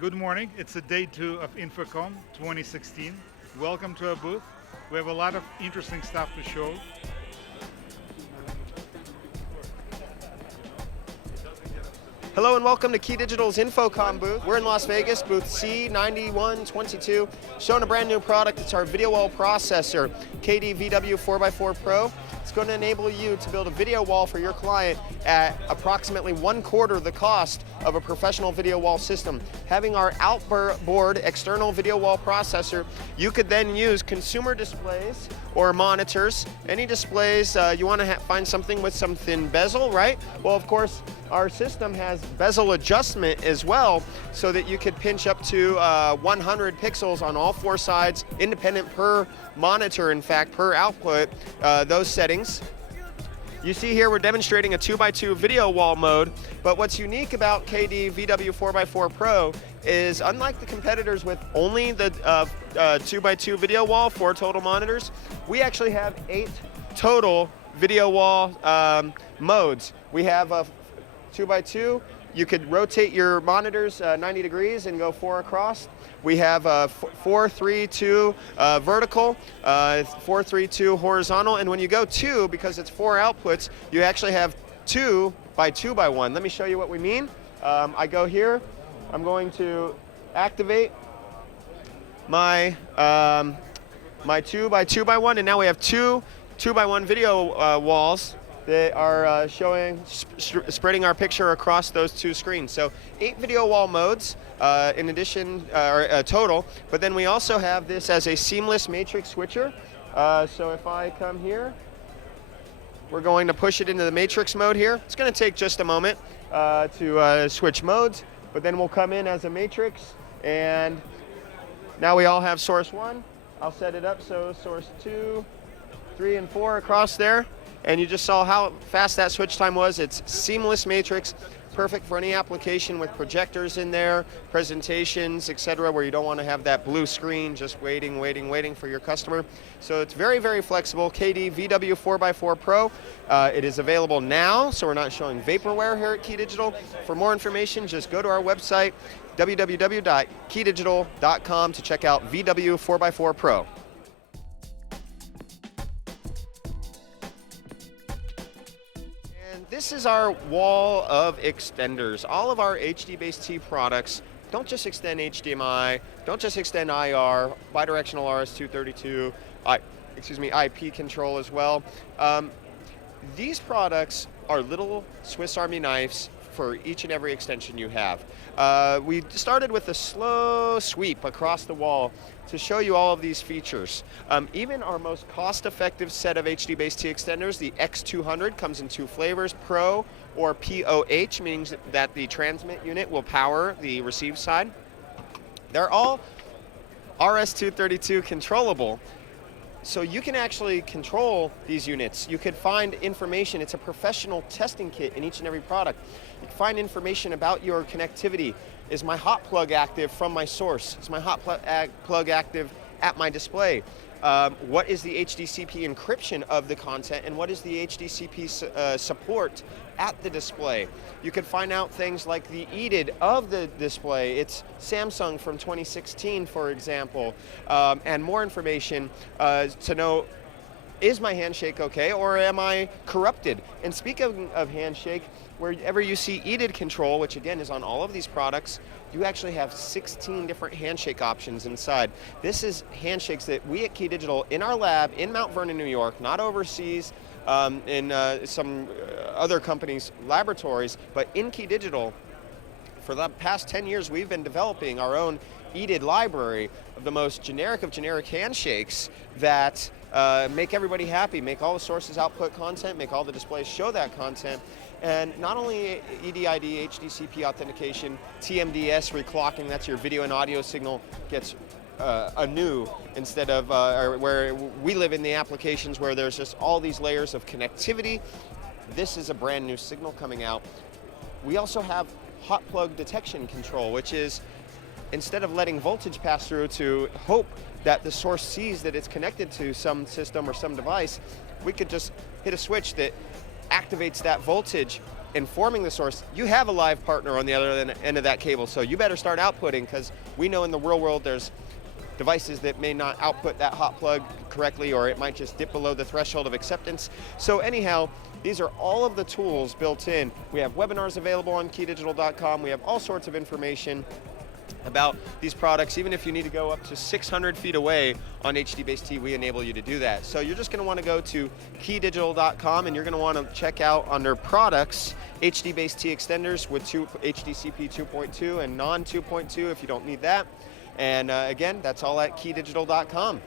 Good morning. It's a day two of InfoComm16. Welcome to our booth. We have a lot of interesting stuff to show. Hello and welcome to KeyDigital's InfoComm booth. We're in Las Vegas, booth C9122, showing a brand new product. It's our video wall processor, KD-VW 4x4 Pro. It's going to enable you to build a video wall for your client at approximately 1/4 the cost of a professional video wall system. Having our outboard external video wall processor, you could then use consumer displays or monitors, any displays. You want to find something with some thin bezel, right? Well, of course, our system has bezel adjustment as well, so that you could pinch up to 100 pixels on all four sides, independent per monitor, in fact, per output, those settings. You see here we're demonstrating a 2x2 video wall mode, but what's unique about KD-VW 4x4 Pro is, unlike the competitors with only the 2x2 video wall, 4 total monitors, we actually have 8 total video wall modes. We have a 2x2, you could rotate your monitors 90 degrees and go 4 across. We have 4, 3, 2 vertical, 4, 3, 2 horizontal, and when you go 2, because it's 4 outputs, you actually have 2 by 2 by 1. Let me show you what we mean. I go here, I'm going to activate my, my 2 by 2 by 1, and now we have 2 2x1 video walls that are spreading our picture across those 2 screens. So 8 video wall modes in addition, total, but then we also have this as a seamless matrix switcher. So if I come here, we're going to push it into the matrix mode here. It's going to take just a moment to switch modes, but then we'll come in as a matrix, and now we all have source 1. I'll set it up so source 2, 3, and 4 across there. And you just saw how fast that switch time was. It's seamless matrix, perfect for any application with projectors in there, presentations, etc., where you don't want to have that blue screen just waiting for your customer. So it's very, very flexible. KD-VW 4x4 Pro. It is available now, so we're not showing vaporware here at KeyDigital. For more information, just go to our website, www.keydigital.com, to check out VW 4x4 Pro. This is our wall of extenders. All of our HD-based T products don't just extend HDMI, don't just extend IR, bidirectional RS-232, IP control as well. These products are little Swiss Army knives for each and every extension you have. We started with a slow sweep across the wall to show you all of these features. Even our most cost-effective set of HD-based T extenders, the X200, comes in 2 flavors, Pro or POH, meaning that the transmit unit will power the receive side. They're all RS-232 controllable, so you can actually control these units. You could find information. It's a professional testing kit in each and every product. You can find information about your connectivity. Is my hot plug active from my source? Is my hot plug active at my display? What is the HDCP encryption of the content, and what is the HDCP support at the display? You could find out things like the EDID of the display. It's Samsung from 2016, for example, and more information to know, is my handshake okay, or am I corrupted? And speaking of handshake, wherever you see EDID control, which again is on all of these products, you actually have 16 different handshake options inside. This is handshakes that we at KeyDigital in our lab in Mount Vernon, New York, not overseas in some other companies' laboratories, but in KeyDigital. For the past 10 years, we've been developing our own EDID library of the most generic of generic handshakes that make everybody happy, make all the sources output content, make all the displays show that content. And not only EDID, HDCP authentication, TMDS reclocking, that's your video and audio signal, gets anew instead of where we live in the applications where there's just all these layers of connectivity. This is a brand new signal coming out. We also have hot plug detection control, which is, instead of letting voltage pass through to hope that the source sees that it's connected to some system or some device, we could just hit a switch that activates that voltage informing the source, you have a live partner on the other end of that cable, so you better start outputting, because we know in the real world there's devices that may not output that hot plug correctly, or it might just dip below the threshold of acceptance. So anyhow, these are all of the tools built in. We have webinars available on KeyDigital.com. We have all sorts of information about these products. Even if you need to go up to 600 feet away on HD-based T, we enable you to do that. So you're just going to want to go to KeyDigital.com, and you're going to want to check out under products, HD-based T extenders with HDCP 2.2 and non 2.2 if you don't need that. And again, that's all at KeyDigital.com.